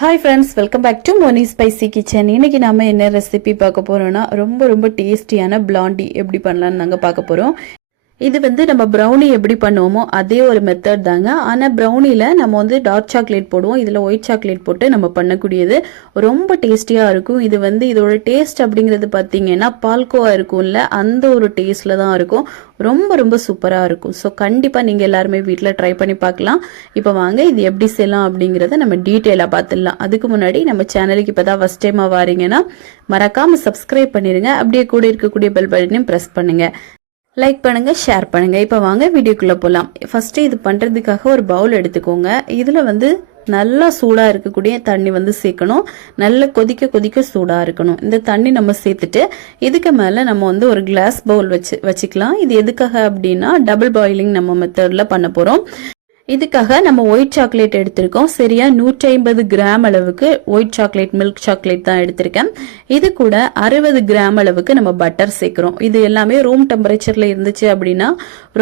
Hi friends welcome back to Moni spicy kitchen இன்னைக்கு நம்ம என்ன ரெசிபி பார்க்க போறோம்னா ரொம்ப ரொம்ப டேஸ்டியான பிளாண்டி எப்படி பண்ணலான்னு நாங்கள் பார்க்க போறோம். இது வந்து நம்ம ப்ரௌனி எப்படி பண்ணுவோமோ அதே ஒரு மெத்தட் தாங்க. ஆனால் ப்ரௌனியில் நம்ம வந்து டார்க் சாக்லேட் போடுவோம். இதில் ஒயிட் சாக்லேட் போட்டு நம்ம பண்ணக்கூடியது ரொம்ப டேஸ்டியாக இருக்கும். இது வந்து இதோட டேஸ்ட் அப்படிங்கிறது பார்த்தீங்கன்னா பால்கோவா இருக்கும்ல அந்த ஒரு டேஸ்ட்டில் தான் இருக்கும். ரொம்ப ரொம்ப சூப்பராக இருக்கும். ஸோ கண்டிப்பாக நீங்கள் எல்லாருமே வீட்டில் ட்ரை பண்ணி பார்க்கலாம். இப்போ வாங்க இது எப்படி செய்யலாம் அப்படிங்கிறத நம்ம டீட்டெயிலாக பார்த்துடலாம் அதுக்கு முன்னாடி நம்ம சேனலுக்கு இப்போ தான் ஃபஸ்ட் டைமாக வாரீங்கன்னா மறக்காமல் சப்ஸ்கிரைப் பண்ணிடுங்க அப்படியே கூட இருக்கக்கூடிய பெல் பட்டனையும் ப்ரெஸ் பண்ணுங்கள் லைக் பண்ணுங்க ஷேர் பண்ணுங்க. இப்போ வாங்க வீடியோக்குள்ள போகலாம் ஃபர்ஸ்ட் இது பண்றதுக்காக ஒரு பவுல் எடுத்துக்கோங்க. இதுல வந்து நல்லா சூடா இருக்கக்கூடிய தண்ணி வந்து சேர்க்கணும். நல்லா கொதிக்க கொதிக்க சூடா இருக்கணும். இந்த தண்ணி நம்ம சேர்த்துட்டு இதுக்கு மேல நம்ம வந்து ஒரு கிளாஸ் பவுல் வச்சு வச்சுக்கலாம். இது எதுக்காக அப்படின்னா டபுள் பாயிலிங் நம்ம மெத்தட்ல பண்ண போறோம். இதுக்காக நம்ம ஒயிட் சாக்லேட் எடுத்திருக்கோம். சரியா நூற்றி ஐம்பது கிராம் அளவுக்கு ஒயிட் சாக்லேட் மில்க் சாக்லேட் தான் எடுத்திருக்கேன். இது கூட அறுபது கிராம் அளவுக்கு நம்ம பட்டர் சேர்க்குறோம். இது எல்லாமே ரூம் டெம்பரேச்சர்ல இருந்துச்சு அப்படின்னா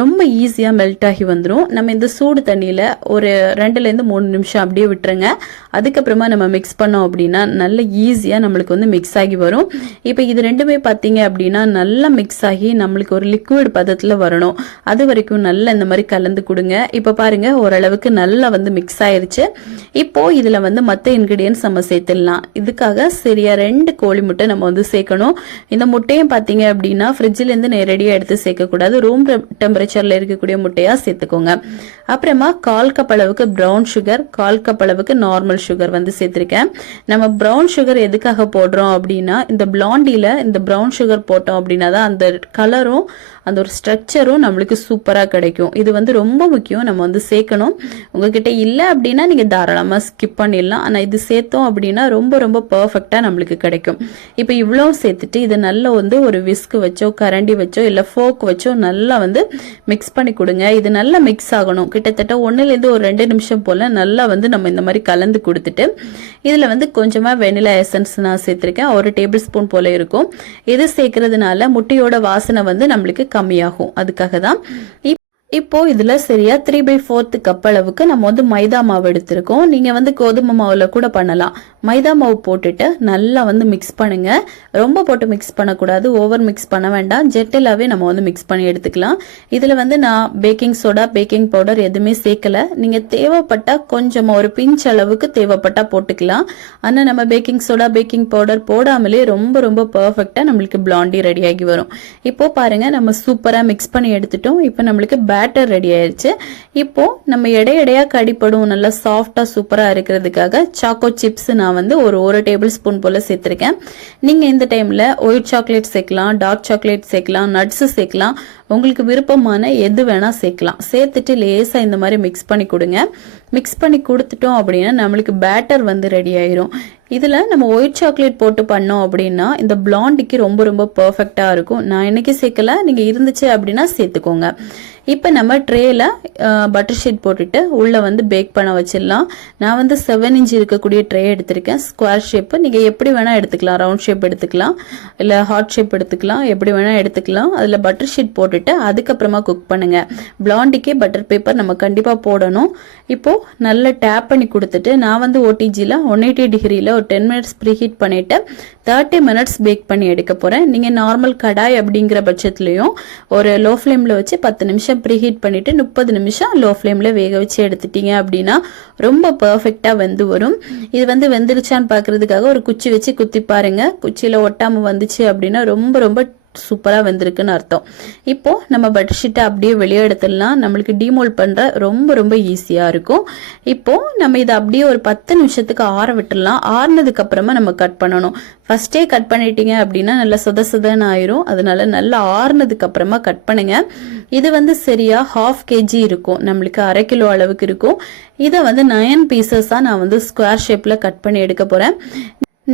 ரொம்ப ஈஸியா மெல்ட் ஆகி வந்துடும் நம்ம இந்த சூடு தண்ணியில ஒரு ரெண்டுல இருந்து மூணு நிமிஷம் அப்படியே விட்டுருங்க. அதுக்கப்புறமா நம்ம மிக்ஸ் பண்ணோம் அப்படின்னா நல்ல ஈஸியா நம்மளுக்கு வந்து மிக்ஸ் ஆகி வரும். இப்போ இது ரெண்டுமே பார்த்தீங்க அப்படின்னா நல்லா மிக்ஸ் ஆகி நம்மளுக்கு ஒரு லிக்விட் பதத்துல வரணும். அது வரைக்கும் நல்லா இந்த மாதிரி கலந்து கொடுங்க. இப்போ பாருங்க ஓரளவுக்கு நல்லா வந்து மிக்ஸ் ஆயிருச்சு. இப்போ இதுல வந்து மற்ற இன்கிரீடியன்ஸ் நம்ம சேர்த்துடலாம். இதுக்காக சரியா ரெண்டு கோழி முட்டை நம்ம வந்து சேர்க்கணும். இந்த முட்டையும் பார்த்தீங்க அப்படின்னா ஃப்ரிட்ஜில் இருந்து நேரடியாக எடுத்து சேர்க்கக்கூடாது. ரூம் டெம்பரேச்சர்ல இருக்கக்கூடிய முட்டையா சேர்த்துக்கோங்க. அப்புறமா கால் கப் அளவுக்கு ப்ரௌன் சுகர் கால் கப் அளவுக்கு நார்மல் சுகர் வந்து சேர்த்திருக்கேன். நம்ம ப்ரௌன் சுகர் எதுக்காக போடுறோம் அப்படின்னா இந்த பிளாண்டில இந்த ப்ரௌன் சுகர் போட்டோம் அப்படின்னா தான் அந்த கலரும் அந்த ஒரு ஸ்ட்ரக்சரும் நம்மளுக்கு சூப்பராக கிடைக்கும். இது வந்து ரொம்ப முக்கியம் நம்ம வந்து சேர்க்கணும் உங்ககிட்ட இல்லை அப்படின்னா நீங்கள் தாராளமாக ஸ்கிப் பண்ணிடலாம். ஆனால் இது சேர்த்தோம் அப்படின்னா ரொம்ப ரொம்ப பர்ஃபெக்டாக நம்மளுக்கு கிடைக்கும். இப்போ இவ்வளோ சேர்த்துட்டு இதை நல்லா வந்து ஒரு விஸ்க் வச்சோ கரண்டி வச்சோ இல்லை ஃபோக் வச்சோ நல்லா வந்து மிக்ஸ் பண்ணி கொடுங்க. இது நல்லா மிக்ஸ் ஆகணும். கிட்டத்தட்ட ஒன்றுலேருந்து ஒரு ரெண்டு நிமிஷம் போல் நல்லா வந்து நம்ம இந்த மாதிரி கலந்து கொடுத்துட்டு இதில் வந்து கொஞ்சமாக வெனிலா எசன்ஸ் நான் சேர்த்துருக்கேன். ஒரு டேபிள் ஸ்பூன் போல் இருக்கும். இது சேர்க்கறதுனால முட்டையோட வாசனை வந்து நம்மளுக்கு கம்மியாகும். அதுக்காக தான் இப்போ இதுல சரியா த்ரீ பை ஃபோர்த்து கப் அளவுக்கு நம்ம வந்து மைதா மாவு எடுத்திருக்கோம். நீங்க வந்து கோதுமை மாவுல கூட பண்ணலாம். மைதா மாவு போட்டுட்டு நல்லா வந்து மிக்ஸ் பண்ணுங்க. ரொம்ப போட்டு மிக்ஸ் பண்ணக்கூடாது. ஓவர் மிக்ஸ் பண்ண வேண்டாம். ஜெட்டிலாவே நம்ம வந்து மிக்ஸ் பண்ணி எடுத்துக்கலாம். இதுல வந்து நான் பேக்கிங் சோடா பேக்கிங் பவுடர் எதுவுமே சேர்க்கல. நீங்க தேவைப்பட்டா கொஞ்சம் ஒரு பிஞ்ச் அளவுக்கு தேவைப்பட்டா போட்டுக்கலாம். ஆனா நம்ம பேக்கிங் சோடா பேக்கிங் பவுடர் போடாமலே ரொம்ப ரொம்ப பர்ஃபெக்டா நம்மளுக்கு பிளாண்டி ரெடி ஆகி வரும். இப்போ பாருங்க நம்ம சூப்பரா மிக்ஸ் பண்ணி எடுத்துட்டோம். இப்போ நம்மளுக்கு பேட்டர் ரெடி ஆயிருச்சு. இப்போ நம்ம எடையடையா கடிப்படும் நல்லா சாஃப்டா சூப்பரா இருக்கிறதுக்காக சாக்கோ சிப்ஸ் நான் வந்து ஒரு ஒரு டேபிள் ஸ்பூன் போல சேர்த்திருக்கேன். நீங்க இந்த டைம்ல ஒயிட் சாக்லேட் சேர்க்கலாம் டார்க் சாக்லேட் சேர்க்கலாம் நட்ஸ் சேர்க்கலாம். உங்களுக்கு விருப்பமான எது வேணா சேர்க்கலாம். சேர்த்துட்டு லேசா இந்த மாதிரி மிக்ஸ் பண்ணி கொடுங்க. மிக்ஸ் பண்ணி கொடுத்துட்டோம் அப்படின்னா நம்மளுக்கு பேட்டர் வந்து ரெடி ஆயிரும். இதில் நம்ம ஒயிட் சாக்லேட் போட்டு பண்ணோம் அப்படின்னா இந்த பிளாண்டிக்கு ரொம்ப ரொம்ப பர்ஃபெக்டாக இருக்கும். நான் இன்னைக்கு சேர்க்கல? நீங்கள் இருந்துச்சு அப்படின்னா சேர்த்துக்கோங்க. இப்போ நம்ம ட்ரேயில் பட்டர் ஷீட் போட்டுட்டு உள்ளே வந்து பேக் பண்ண வச்சிடலாம். நான் வந்து செவன் இன்ச் இருக்கக்கூடிய ட்ரே எடுத்திருக்கேன். ஸ்கொயர் ஷேப்பு நீங்கள் எப்படி வேணால் எடுத்துக்கலாம். ரவுண்ட் ஷேப் எடுத்துக்கலாம். இல்லை ஹார்ட் ஷேப் எடுத்துக்கலாம். எப்படி வேணால் எடுத்துக்கலாம். அதில் பட்டர் ஷீட் போட்டுட்டு அதுக்கப்புறமா குக் பண்ணுங்கள் பிளாண்டிக்கே பட்டர் பேப்பர் நம்ம கண்டிப்பாக போடணும். இப்போது நல்லா டேப் பண்ணி கொடுத்துட்டு நான் வந்து ஓடிஜியில் ஒன் எயிட்டி டிகிரியில் ஒரு டென் மினிட்ஸ் ப்ரீஹீட் பண்ணிவிட்டு தேர்ட்டி மினிட்ஸ் பேக் பண்ணி எடுக்க போகிறேன் நீங்கள் நார்மல் கடாய் அப்படிங்கிற பட்சத்துலையும் ஒரு லோ ஃப்ளேமில் வச்சு பத்து நிமிஷம் ப்ரீஹீட் பண்ணிவிட்டு முப்பது நிமிஷம் லோ ஃப்ளேமில் வேக வச்சு எடுத்துட்டீங்க அப்படின்னா ரொம்ப பர்ஃபெக்டாக வெந்து வரும். இது வந்து வெந்துருச்சான்னு பார்க்கறதுக்காக ஒரு குச்சி வச்சு குத்தி பாருங்கள் குச்சியில் ஒட்டாமல் வந்துச்சு அப்படின்னா ரொம்ப ரொம்ப சூப்பராக வந்திருக்குன்னு அர்த்தம். இப்போ நம்ம பெட்ஷீட்டை அப்படியே வெளியே எடுத்துடலாம். நம்மளுக்கு டிமோல் பண்ணுற ரொம்ப ரொம்ப ஈஸியாக இருக்கும். இப்போ நம்ம இதை அப்படியே ஒரு பத்து நிமிஷத்துக்கு ஆற விட்டுடலாம். ஆறுனதுக்கு அப்புறமா நம்ம கட் பண்ணணும். ஃபர்ஸ்டே கட் பண்ணிட்டீங்க அப்படின்னா நல்லா சுத சுதன்னு ஆயிரும். அதனால நல்லா ஆறுனதுக்கு அப்புறமா கட் பண்ணுங்க. இது வந்து சரியா ஹாஃப் கேஜி இருக்கும். நம்மளுக்கு அரை கிலோ அளவுக்கு இருக்கும். இதை வந்து நயன் பீசஸாக நான் வந்து ஸ்கொயர் ஷேப்பில் கட் பண்ணி எடுக்க போகிறேன்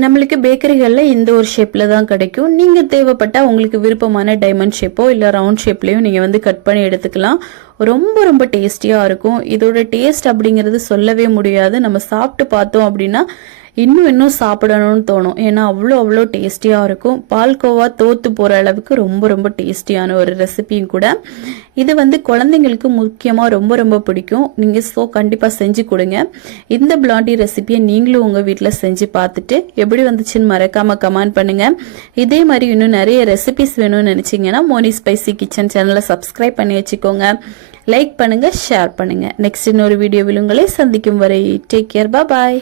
நம்மளுக்கு பேக்கரிகளில் இந்த ஒரு ஷேப்பில் தான் கிடைக்கும். நீங்கள் தேவைப்பட்டால் உங்களுக்கு விருப்பமான டைமண்ட் ஷேப்போ இல்லை ரவுண்ட் ஷேப்லேயும் நீங்கள் வந்து கட் பண்ணி எடுத்துக்கலாம். ரொம்ப ரொம்ப டேஸ்டியாக இருக்கும். இதோட டேஸ்ட் அப்படிங்கிறது சொல்லவே முடியாது. நம்ம சாப்பிட்டு பார்த்தோம் அப்படின்னா இன்னும் இன்னும் சாப்பிடணும்னு தோணும். ஏன்னா அவ்வளோ அவ்வளோ டேஸ்டியாக இருக்கும். பால்கோவா தோத்து போகிற அளவுக்கு ரொம்ப ரொம்ப டேஸ்டியான ஒரு ரெசிபியும் கூட. இது வந்து குழந்தைங்களுக்கு முக்கியமாக ரொம்ப ரொம்ப பிடிக்கும். நீங்கள் ஸோ கண்டிப்பாக செஞ்சு கொடுங்க. இந்த பிளாண்டி ரெசிபியை நீங்களும் உங்கள் வீட்டில் செஞ்சு பார்த்துட்டு எப்படி வந்துச்சுன்னு மறக்காமல் கமெண்ட் பண்ணுங்கள் இதே மாதிரி இன்னும் நிறைய ரெசிபிஸ் வேணும்னு நினச்சிங்கன்னா மோனி ஸ்பைசி கிச்சன் சேனலை சப்ஸ்கிரைப் பண்ணி வச்சுக்கோங்க. லைக் பண்ணுங்கள் ஷேர் பண்ணுங்கள் நெக்ஸ்ட் இன்னொரு வீடியோவில் உங்களை சந்திக்கும் வரை டேக் கேர் பாய்